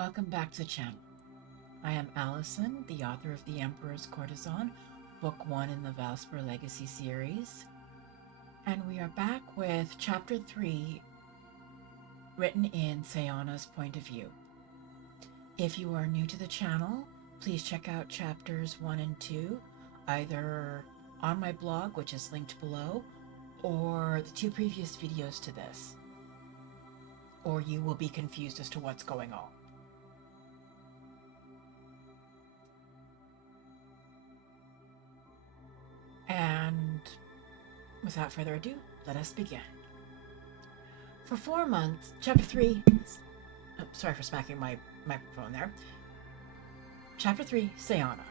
welcome back to the channel. I am Allison, the author of The Emperor's Courtesan, Book 1 in the Valspar Legacy series. And we are back with Chapter 3, written in Sayana's point of view. If you are new to the channel, please check out Chapters 1 and 2, either on my blog, which is linked below, or the two previous videos to this, or you will be confused as to what's going on. And without further ado, let us begin. For 4 months, Chapter 3... sorry for smacking my microphone there. Chapter 3, Sayana.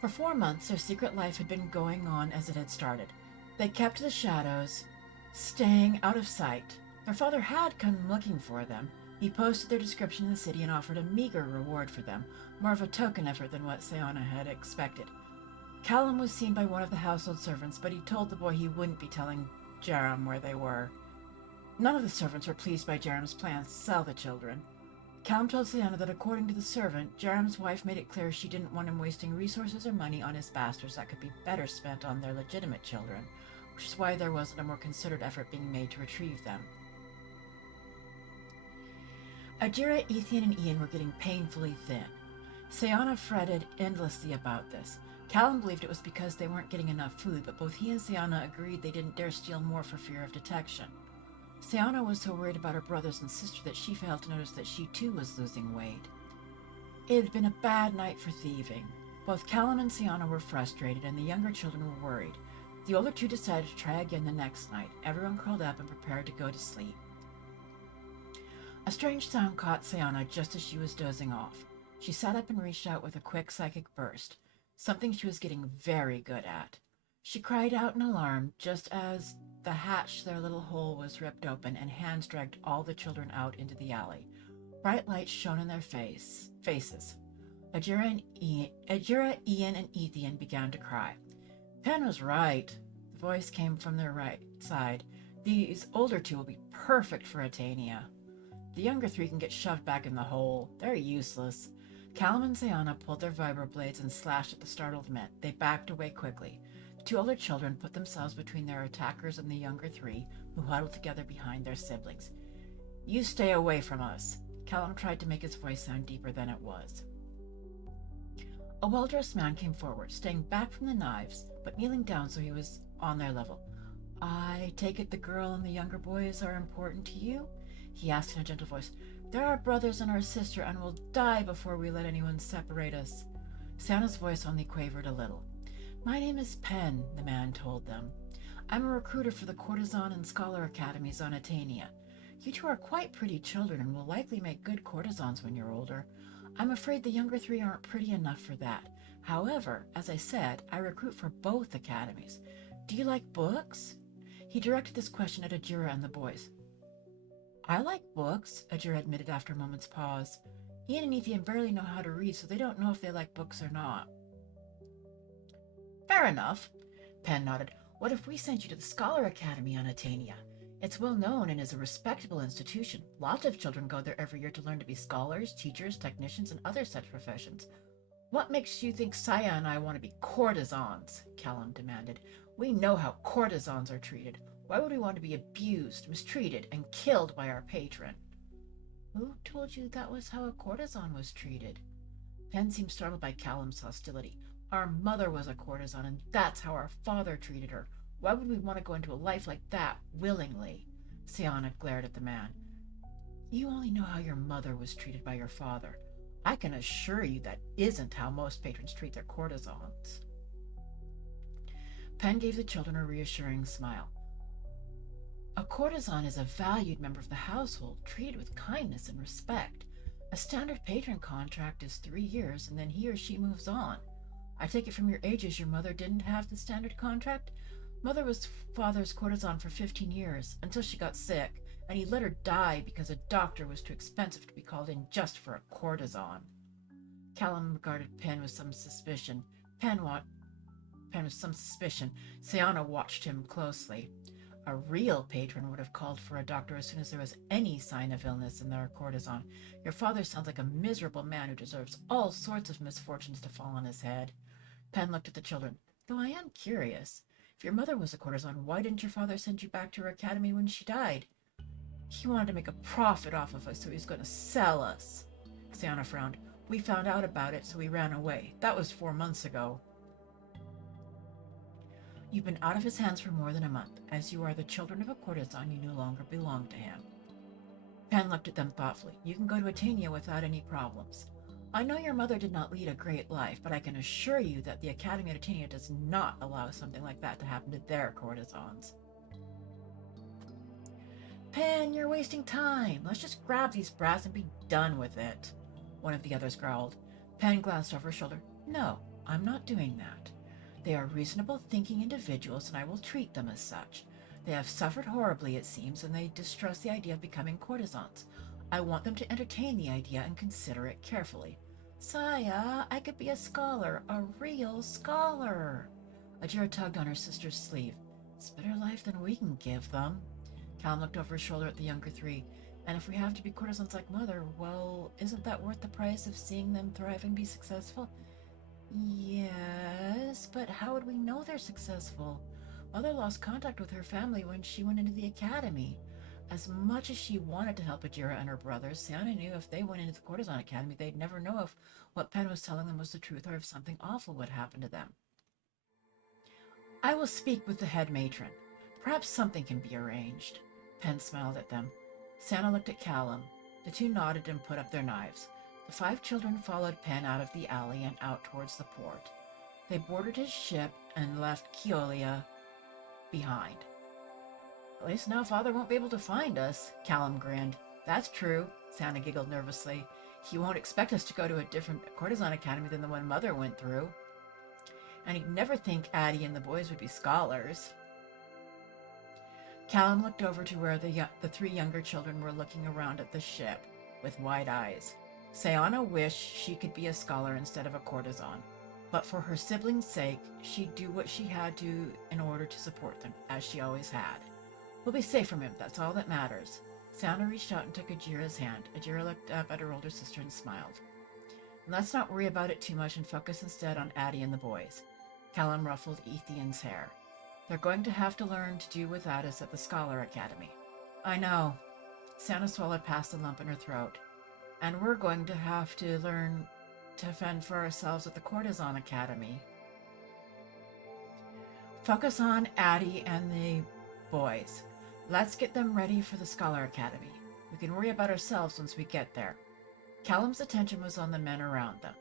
For 4 months, their secret life had been going on as it had started. They kept to the shadows, staying out of sight. Their father had come looking for them. He posted their description in the city and offered a meager reward for them, more of a token effort than what Sayana had expected. Callum was seen by one of the household servants, but he told the boy he wouldn't be telling Jerem where they were. None of the servants were pleased by Jerem's plans to sell the children. Callum told Sayana that according to the servant, Jerem's wife made it clear she didn't want him wasting resources or money on his bastards that could be better spent on their legitimate children, which is why there wasn't a more considered effort being made to retrieve them. Ajira, Ethan, and Ian were getting painfully thin. Sayana fretted endlessly about this. Callum believed it was because they weren't getting enough food, but both he and Sayana agreed they didn't dare steal more for fear of detection. Sayana was so worried about her brothers and sister that she failed to notice that she too was losing weight. It had been a bad night for thieving. Both Callum and Sayana were frustrated, and the younger children were worried. The older two decided to try again the next night. Everyone curled up and prepared to go to sleep. A strange sound caught Sayana just as she was dozing off. She sat up and reached out with a quick psychic burst, something she was getting very good at. She cried out in alarm just as the hatch to their little hole was ripped open and hands dragged all the children out into the alley. Bright lights shone in their faces. Ajira, Ian, and Ethan began to cry. Pen was right. The voice came from their right side. These older two will be perfect for Atania. The younger three can get shoved back in the hole. They're useless. Callum and Sayana pulled their vibroblades and slashed at the startled men. They backed away quickly. The two older children put themselves between their attackers and the younger three, who huddled together behind their siblings. You stay away from us. Callum tried to make his voice sound deeper than it was. A well-dressed man came forward, staying back from the knives, but kneeling down so he was on their level. I take it the girl and the younger boys are important to you? He asked in a gentle voice. They're our brothers and our sister, and we'll die before we let anyone separate us. Sayana's voice only quavered a little. My name is Pen, the man told them. I'm a recruiter for the Courtesan and Scholar Academies on Atania. You two are quite pretty children and will likely make good courtesans when you're older. I'm afraid the younger three aren't pretty enough for that. However, as I said, I recruit for both academies. Do you like books? He directed this question at Ajira and the boys. I like books, Ajira admitted after a moment's pause. Ian and Ethan barely know how to read, so they don't know if they like books or not. Fair enough, Pen nodded. What if we sent you to the Scholar Academy on Atania? It's well known and is a respectable institution. Lots of children go there every year to learn to be scholars, teachers, technicians, and other such professions. What makes you think Saya and I want to be courtesans? Callum demanded. We know how courtesans are treated. Why would we want to be abused, mistreated, and killed by our patron? Who told you that was how a courtesan was treated? Pen seemed startled by Callum's hostility. Our mother was a courtesan, and that's how our father treated her. Why would we want to go into a life like that willingly? Sayana glared at the man. You only know how your mother was treated by your father. I can assure you that isn't how most patrons treat their courtesans. Pen gave the children a reassuring smile. A courtesan is a valued member of the household, treated with kindness and respect. A standard patron contract is 3 years, and then he or she moves on. I take it from your ages your mother didn't have the standard contract? Mother was father's courtesan for 15 years, until she got sick, and he let her die because a doctor was too expensive to be called in just for a courtesan. Callum regarded Pen with some suspicion. Sayana watched him closely. A real patron would have called for a doctor as soon as there was any sign of illness in their courtesan. Your father sounds like a miserable man who deserves all sorts of misfortunes to fall on his head. Penn looked at the children. Though I am curious. If your mother was a courtesan, why didn't your father send you back to her academy when she died? He wanted to make a profit off of us, so he was going to sell us. Sayana frowned. We found out about it, so we ran away. That was 4 months ago. You've been out of his hands for more than a month. As you are the children of a courtesan, you no longer belong to him. Penn looked at them thoughtfully. You can go to Atania without any problems. I know your mother did not lead a great life, but I can assure you that the Academy at Atania does not allow something like that to happen to their courtesans. Penn, you're wasting time. Let's just grab these brats and be done with it, one of the others growled. Penn glanced over his shoulder. No, I'm not doing that. They are reasonable thinking individuals, and I will treat them as such. They have suffered horribly, it seems, and they distrust the idea of becoming courtesans. I want them to entertain the idea and consider it carefully. Saya, I could be a scholar, a real scholar. Ajira tugged on her sister's sleeve. It's a better life than we can give them. Callum looked over his shoulder at the younger three. And if we have to be courtesans like Mother, well, isn't that worth the price of seeing them thrive and be successful? Yes, but how would we know they're successful? Mother lost contact with her family when she went into the academy. As much as she wanted to help Ajira and her brothers, Sayana knew if they went into the Courtesan Academy, they'd never know if what Penn was telling them was the truth or if something awful would happen to them. I will speak with the head matron. Perhaps something can be arranged. Penn smiled at them. Sayana looked at Callum. The two nodded and put up their knives. The 5 children followed Penn out of the alley and out towards the port. They boarded his ship and left Kiolea behind. At least now Father won't be able to find us, Callum grinned. That's true, Sayana giggled nervously. He won't expect us to go to a different courtesan academy than the one Mother went through. And he'd never think Addie and the boys would be scholars. Callum looked over to where the 3 younger children were looking around at the ship with wide eyes. Sayana wished she could be a scholar instead of a courtesan, but for her siblings' sake, she'd do what she had to in order to support them, as she always had. We'll be safe from him, that's all that matters. Sayana reached out and took Ajira's hand. Ajira looked up at her older sister and smiled. Let's not worry about it too much and focus instead on Addie and the boys. Callum ruffled Ethian's hair. They're going to have to learn to do without us at the Scholar Academy. I know. Sayana swallowed past the lump in her throat. And we're going to have to learn to fend for ourselves at the Courtesan Academy. Focus on Addie and the boys. Let's get them ready for the Scholar Academy. We can worry about ourselves once we get there. Callum's attention was on the men around them.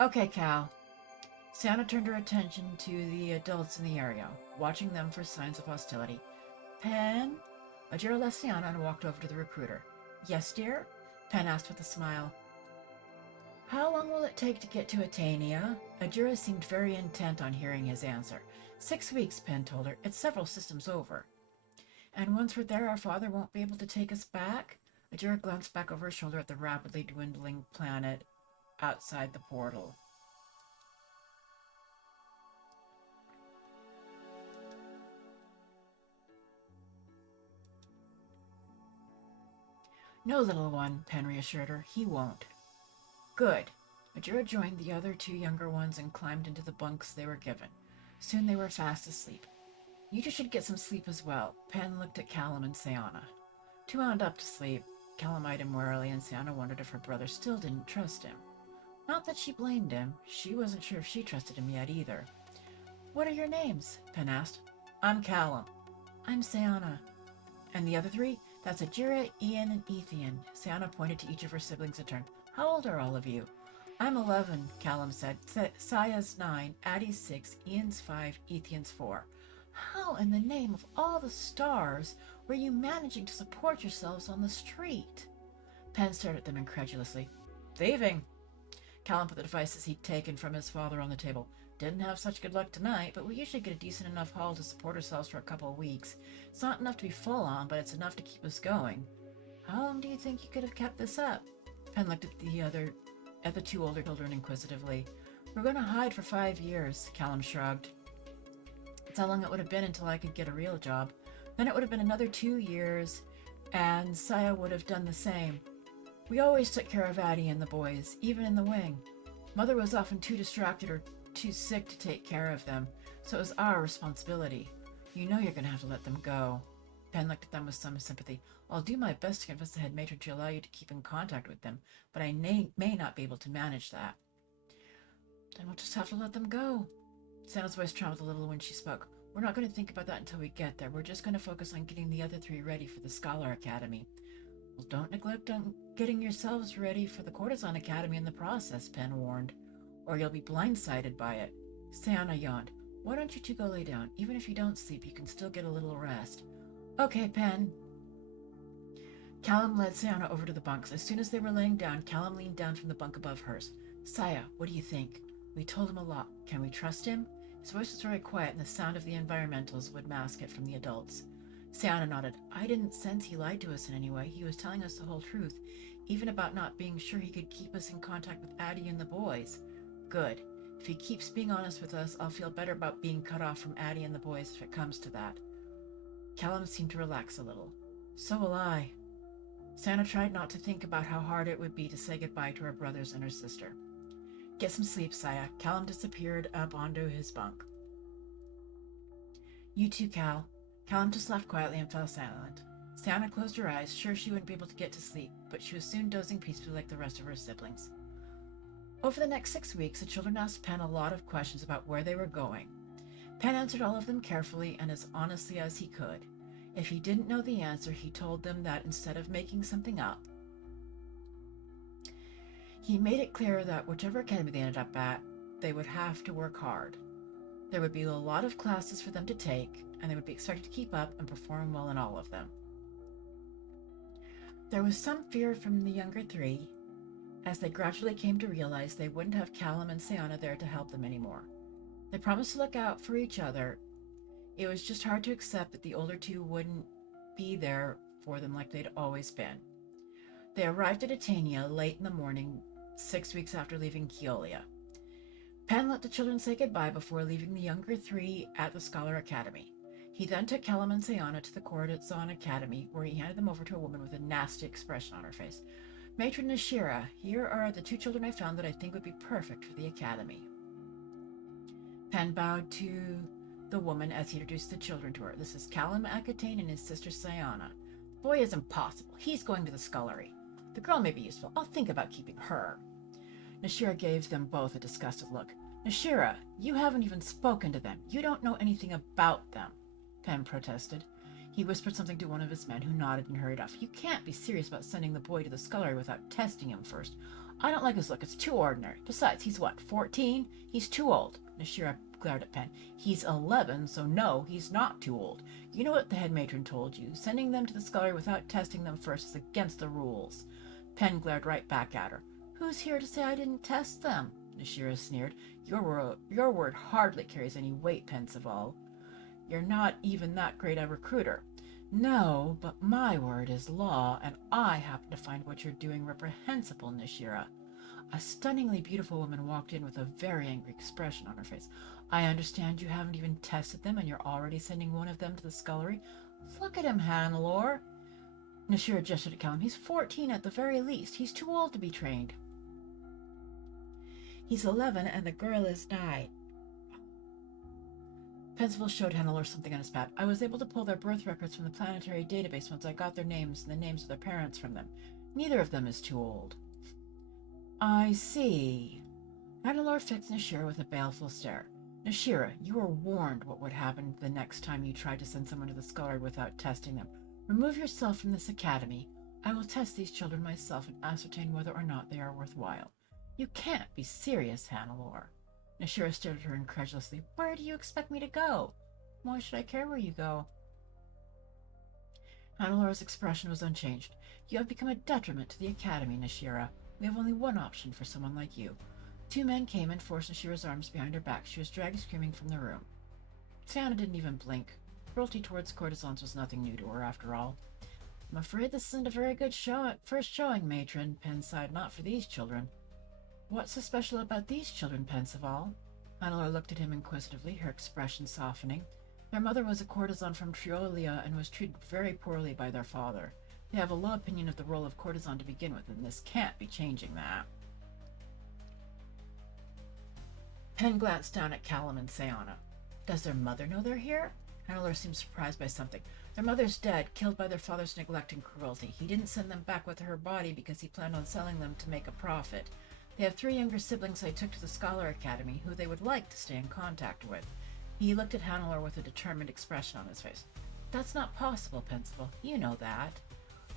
Okay, Cal. Sayana turned her attention to the adults in the area, watching them for signs of hostility. Penn? Ajira left Sayana and walked over to the recruiter. Yes, dear? Penn asked with a smile. How long will it take to get to Atania? Ajira seemed very intent on hearing his answer. 6 weeks, Penn told her. It's several systems over. And once we're there, our father won't be able to take us back? Ajira glanced back over her shoulder at the rapidly dwindling planet outside the portal. No, little one, Penn reassured her. He won't. Good. Ajira joined the other 2 younger ones and climbed into the bunks they were given. Soon they were fast asleep. You two should get some sleep as well. Penn looked at Callum and Sayana. 2 wound up to sleep. Callum eyed him warily, and Sayana wondered if her brother still didn't trust him. Not that she blamed him. She wasn't sure if she trusted him yet either. What are your names? Penn asked. I'm Callum. I'm Sayana. And the other 3? That's Ajira, Ian, and Ethian. Sayana pointed to each of her siblings in turn. How old are all of you? I'm 11, Callum said. Saya's 9, Addie's 6, Ian's 5, Ethian's 4. How in the name of all the stars were you managing to support yourselves on the street? Penn stared at them incredulously. Thieving. Callum put the devices he'd taken from his father on the table. Didn't have such good luck tonight, but we usually get a decent enough haul to support ourselves for a couple of weeks. It's not enough to be full on, but it's enough to keep us going. How long do you think you could have kept this up? Penn looked at the 2 older children inquisitively. We're going to hide for 5 years, Callum shrugged. That's how long it would have been until I could get a real job. Then it would have been another 2 years, and Saya would have done the same. We always took care of Addie and the boys, even in the wing. Mother was often too distracted or too sick to take care of them, so it was our responsibility. You know you're going to have to let them go. Penn looked at them with some sympathy. I'll do my best to convince the head matron to allow you to keep in contact with them, but I may not be able to manage that. Then we'll just have to let them go. Santa's voice trembled a little when she spoke. We're not going to think about that until we get there. We're just going to focus on getting the other 3 ready for the Scholar Academy. Well, don't neglect on getting yourselves ready for the Courtesan Academy in the process, Penn warned, or you'll be blindsided by it. Sayana yawned. Why don't you two go lay down? Even if you don't sleep, you can still get a little rest. Okay, Penn. Callum led Sayana over to the bunks. As soon as they were laying down, Callum leaned down from the bunk above hers. Saya, what do you think? We told him a lot. Can we trust him? His voice was very quiet, and the sound of the environmentals would mask it from the adults. Sayana nodded. I didn't sense he lied to us in any way. He was telling us the whole truth, even about not being sure he could keep us in contact with Addie and the boys. Good. If he keeps being honest with us, I'll feel better about being cut off from Addie and the boys if it comes to that. Callum seemed to relax a little. So will I. Sayana tried not to think about how hard it would be to say goodbye to her brothers and her sister. Get some sleep, Saya. Callum disappeared up onto his bunk. You too, Cal. Callum just laughed quietly and fell silent. Sayana closed her eyes, sure she wouldn't be able to get to sleep, but she was soon dozing peacefully like the rest of her siblings. Over the next 6 weeks, the children asked Penn a lot of questions about where they were going. Penn answered all of them carefully and as honestly as he could. If he didn't know the answer, he told them that instead of making something up, he made it clear that whichever academy they ended up at, they would have to work hard. There would be a lot of classes for them to take, and they would be expected to keep up and perform well in all of them. There was some fear from the younger 3, as they gradually came to realize they wouldn't have Callum and Sayana there to help them anymore. They promised to look out for each other. It was just hard to accept that the older 2 wouldn't be there for them like they'd always been. They arrived at Atania late in the morning, 6 weeks after leaving Kiolea. Penn let the children say goodbye before leaving the younger 3 at the Scholar Academy. He then took Callum and Sayana to the Courtesan Academy, where he handed them over to a woman with a nasty expression on her face. Matron Nashira, here are the 2 children I found that I think would be perfect for the academy. Penn bowed to the woman as he introduced the children to her. This is Callum Akatane and his sister Sayana. The boy is impossible. He's going to the scullery. The girl may be useful. I'll think about keeping her. Nashira gave them both a disgusted look. Nashira, you haven't even spoken to them. You don't know anything about them, Penn protested. He whispered something to one of his men, who nodded and hurried off. You can't be serious about sending the boy to the scullery without testing him first. I don't like his look. It's too ordinary. Besides, he's what, 14? He's too old. Nashira glared at Penn. He's 11, so no, he's not too old. You know what the head matron told you. Sending them to the scullery without testing them first is against the rules. Penn glared right back at her. Who's here to say I didn't test them? Nashira sneered. Your word hardly carries any weight, Pensival. You're not even that great a recruiter. No, but my word is law, and I happen to find what you're doing reprehensible, Nashira. A stunningly beautiful woman walked in with a very angry expression on her face. I understand you haven't even tested them, and you're already sending one of them to the scullery. Look at him, Hannelore. Nashira gestured at Callum. He's 14 at the very least. He's too old to be trained. He's 11, and the girl is 9. Pensival showed Hannelore something on his pad. I was able to pull their birth records from the planetary database once I got their names and the names of their parents from them. Neither of them is too old. I see. Hannelore fixed Nashira with a baleful stare. Nashira, you were warned what would happen the next time you tried to send someone to the scullery without testing them. Remove yourself from this academy. I will test these children myself and ascertain whether or not they are worthwhile. You can't be serious, Hannelore. Nashira stared at her incredulously. Where do you expect me to go? Why should I care where you go? Hannelore's expression was unchanged. You have become a detriment to the academy, Nashira. We have only one option for someone like you. 2 men came and forced Nashira's arms behind her back. She was dragged screaming from the room. Sayana didn't even blink. Cruelty towards courtesans was nothing new to her, after all. I'm afraid this isn't a very good first showing, matron, Penn sighed. Not for these children. What's so special about these children, Pensival? Hannelore looked at him inquisitively, her expression softening. Their mother was a courtesan from Kiolea and was treated very poorly by their father. They have a low opinion of the role of courtesan to begin with, and this can't be changing that. Penn glanced down at Callum and Sayana. Does their mother know they're here? Hannelore seemed surprised by something. Their mother's dead, killed by their father's neglect and cruelty. He didn't send them back with her body because he planned on selling them to make a profit. They have 3 younger siblings they took to the Scholar Academy who they would like to stay in contact with. He looked at Hannelore with a determined expression on his face. That's not possible, Principal. You know that.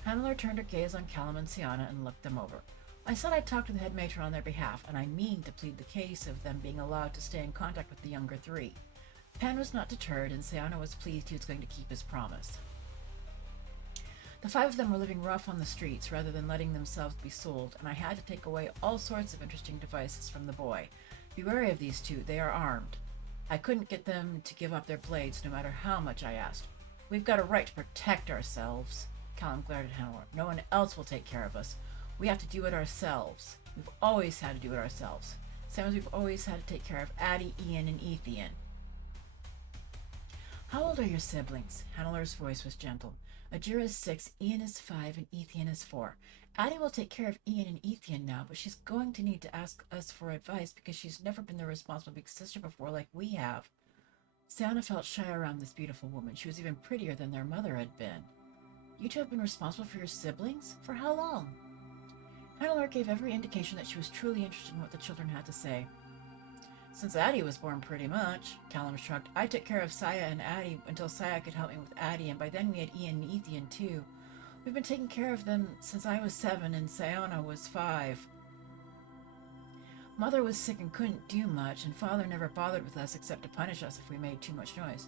Hannelore turned her gaze on Callum and Sayana and looked them over. I said I'd talk to the head matron on their behalf, and I mean to plead the case of them being allowed to stay in contact with the younger 3. Penn was not deterred, and Sayana was pleased he was going to keep his promise. The 5 of them were living rough on the streets rather than letting themselves be sold, and I had to take away all sorts of interesting devices from the boy. Be wary of these 2, they are armed. I couldn't get them to give up their blades no matter how much I asked. We've got a right to protect ourselves. Callum glared at Hannelore. No one else will take care of us. We have to do it ourselves. We've always had to do it ourselves. Same as we've always had to take care of Addie, Ian, and Ethan. How old are your siblings? Hannelore's voice was gentle. Ajira is 6, Ian is 5, and Ethan is 4. Addie will take care of Ian and Ethan now, but she's going to need to ask us for advice because she's never been the responsible big sister before like we have. Sayana felt shy around this beautiful woman. She was even prettier than their mother had been. You 2 have been responsible for your siblings? For how long? Hannelore gave every indication that she was truly interested in what the children had to say. Since Addie was born, pretty much. Callum shrugged. I took care of Saya and Addie until Saya could help me with Addie, and by then we had Ian and Ethan too. We've been taking care of them since I was 7 and Sayana was 5. Mother was sick and couldn't do much, and Father never bothered with us except to punish us if we made too much noise.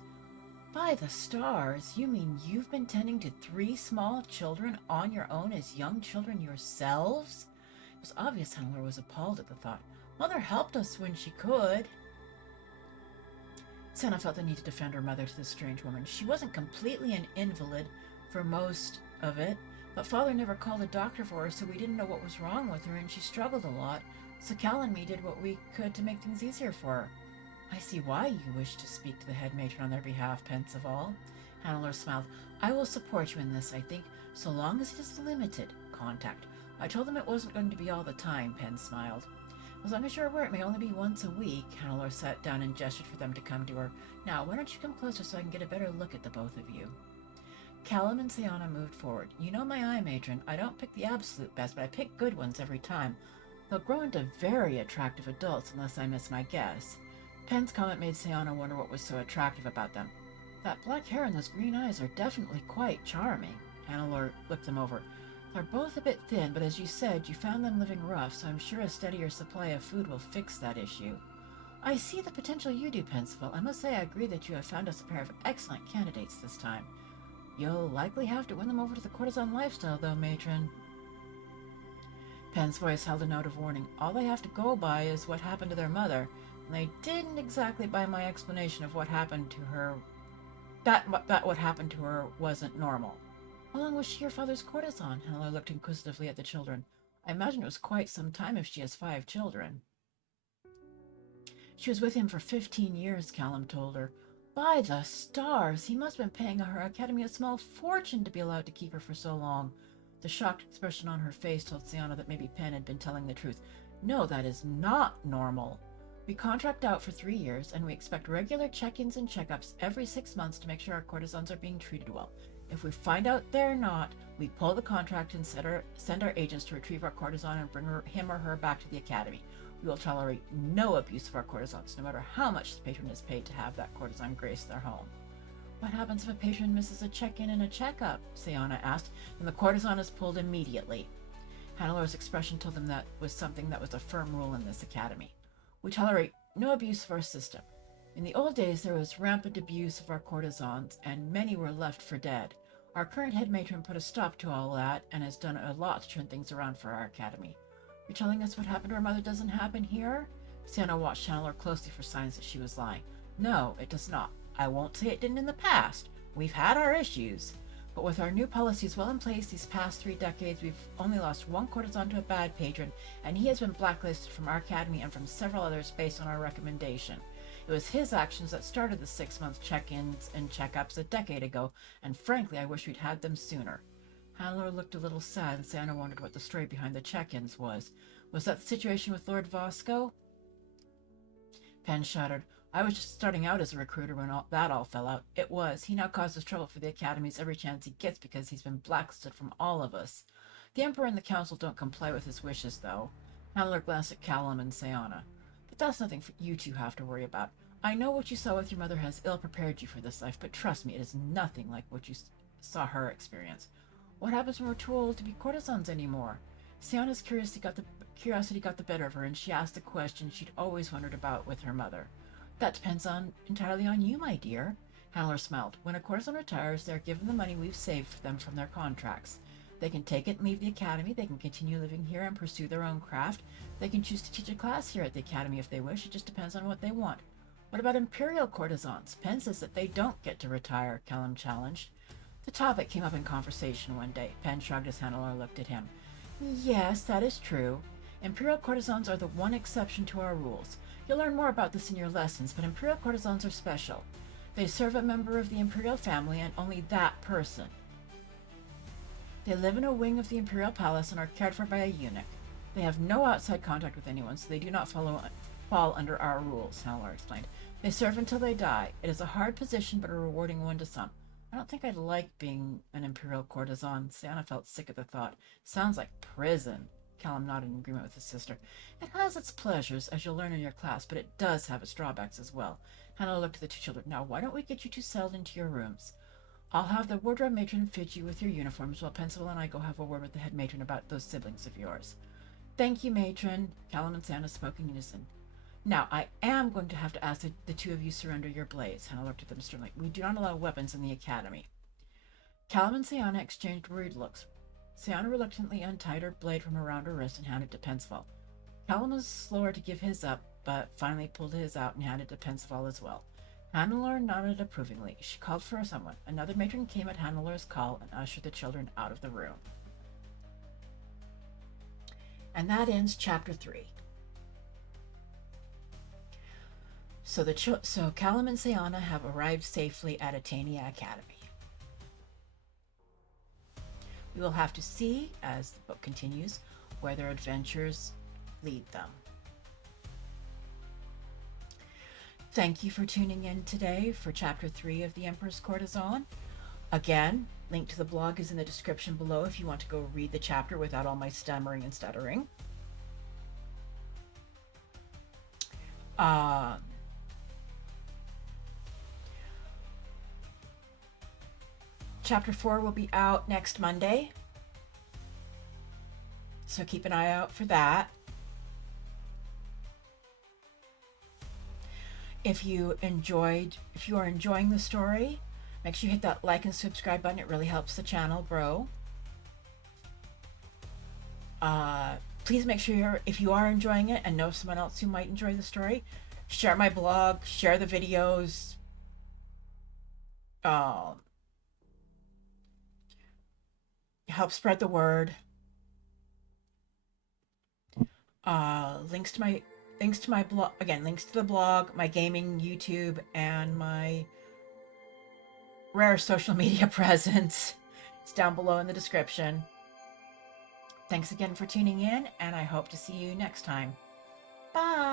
By the stars, you mean you've been tending to 3 small children on your own as young children yourselves? It was obvious Hannelore was appalled at the thought. Mother helped us when she could. Sayana felt the need to defend her mother to this strange woman. She wasn't completely an invalid for most of it, but Father never called a doctor for her, so we didn't know what was wrong with her, and she struggled a lot. So Cal and me did what we could to make things easier for her. I see why you wish to speak to the head matron on their behalf, Pensival. Hannelore smiled. I will support you in this, I think, so long as it is limited contact. I told them it wasn't going to be all the time, Penn smiled. As long as you're aware it may only be once a week. Hannelore sat down and gestured for them to come to her. Now, why don't you come closer so I can get a better look at the both of you? Callum and Sayana moved forward. You know my eye, matron. I don't pick the absolute best, but I pick good ones every time. They'll grow into very attractive adults unless I miss my guess. Penn's comment made Sayana wonder what was so attractive about them. That black hair and those green eyes are definitely quite charming. Hannelore looked them over. They're both a bit thin, but as you said, you found them living rough, so I'm sure a steadier supply of food will fix that issue. I see the potential you do, Pensival. I must say I agree that you have found us a pair of excellent candidates this time. You'll likely have to win them over to the courtesan lifestyle, though, matron. Penn's voice held a note of warning. All they have to go by is what happened to their mother, and they didn't exactly buy my explanation of what happened to her. That what happened to her wasn't normal. How long was she your father's courtesan? Hannelore looked inquisitively at the children. I imagine it was quite some time if she has 5 children. She was with him for 15 years, Callum told her. By the stars, he must have been paying her academy a small fortune to be allowed to keep her for so long. The shocked expression on her face told Sayana that maybe Penn had been telling the truth. No, that is not normal. We contract out for 3 years, and we expect regular check-ins and checkups every 6 months to make sure our courtesans are being treated well. If we find out they're not, we pull the contract and send our agents to retrieve our courtesan and bring him or her back to the academy. We will tolerate no abuse of our courtesans, no matter how much the patron is paid to have that courtesan grace their home. What happens if a patron misses a check-in and a checkup? Sayana asked, and the courtesan is pulled immediately. Hannelore's expression told them that was something that was a firm rule in this academy. We tolerate no abuse of our system. In the old days, there was rampant abuse of our courtesans, and many were left for dead. Our current head matron put a stop to all that, and has done a lot to turn things around for our academy. You're telling us what happened to our mother doesn't happen here? Sayana watched Hannelore closely for signs that she was lying. No, it does not. I won't say it didn't in the past. We've had our issues. But with our new policies well in place these past 3 decades, we've only lost 1 courtesan to a bad patron, and he has been blacklisted from our academy and from several others based on our recommendation. It was his actions that started the 6-month check-ins and checkups a decade ago, and frankly, I wish we'd had them sooner. Handler looked a little sad, and Sayana wondered what the story behind the check-ins was. Was that the situation with Lord Vasco? Penn shuddered. I was just starting out as a recruiter when that all fell out. It was. He now causes trouble for the academies every chance he gets because he's been blacklisted from all of us. The Emperor and the Council don't comply with his wishes, though. Handler glanced at Callum and Sayana. But that's nothing for you two have to worry about. I know what you saw with your mother has ill-prepared you for this life, but trust me, it is nothing like what you saw her experience. What happens when we're too old to be courtesans anymore? Sayana's curiosity got the better of her, and she asked the question she'd always wondered about with her mother. That depends entirely on you, my dear. Handler smiled. When a courtesan retires, they are given the money we've saved for them from their contracts. They can take it and leave the academy. They can continue living here and pursue their own craft. They can choose to teach a class here at the academy if they wish. It just depends on what they want. What about imperial courtesans? Penn says that they don't get to retire, Callum challenged. The topic came up in conversation one day. Penn shrugged as Handler looked at him. Yes, that is true. Imperial courtesans are the one exception to our rules. You'll learn more about this in your lessons, but imperial courtesans are special. They serve a member of the imperial family and only that person. They live in a wing of the imperial palace and are cared for by a eunuch. They have no outside contact with anyone, so they do not fall under our rules, Handler explained. They serve until they die. It is a hard position, but a rewarding one to some. I don't think I'd like being an imperial courtesan. Sayana felt sick at the thought. Sounds like prison. Callum nodded in agreement with his sister. It has its pleasures, as you'll learn in your class, but it does have its drawbacks as well. Hannah looked at the two children. Now, why don't we get you two settled into your rooms? I'll have the wardrobe matron fit you with your uniforms, while Pencil and I go have a word with the head matron about those siblings of yours. Thank you, matron. Callum and Sayana spoke in unison. Now, I am going to have to ask the two of you surrender your blades. Hannah looked at them sternly. We do not allow weapons in the academy. Callum and Sayana exchanged worried looks. Sayana reluctantly untied her blade from around her wrist and handed it to Pensival. Callum was slower to give his up, but finally pulled his out and handed it to Pensival as well. Hannelore nodded approvingly. She called for someone. Another matron came at Hannelore's call and ushered the children out of the room. And that ends Chapter 3. So Callum and Sayana have arrived safely at Atania Academy. We will have to see, as the book continues, where their adventures lead them. Thank you for tuning in today for Chapter 3 of The Emperor's Courtesan. Again, link to the blog is in the description below if you want to go read the chapter without all my stammering and stuttering. Chapter 4 will be out next Monday, so keep an eye out for that. If you are enjoying the story, make sure you hit that like and subscribe button. It really helps the channel grow. Please make sure if you are enjoying it and know someone else who might enjoy the story, share my blog, share the videos. Help spread the word. Links to my blog, again, links to the blog, my gaming, YouTube, and my rare social media presence. It's down below in the description. Thanks again for tuning in, and I hope to see you next time. Bye!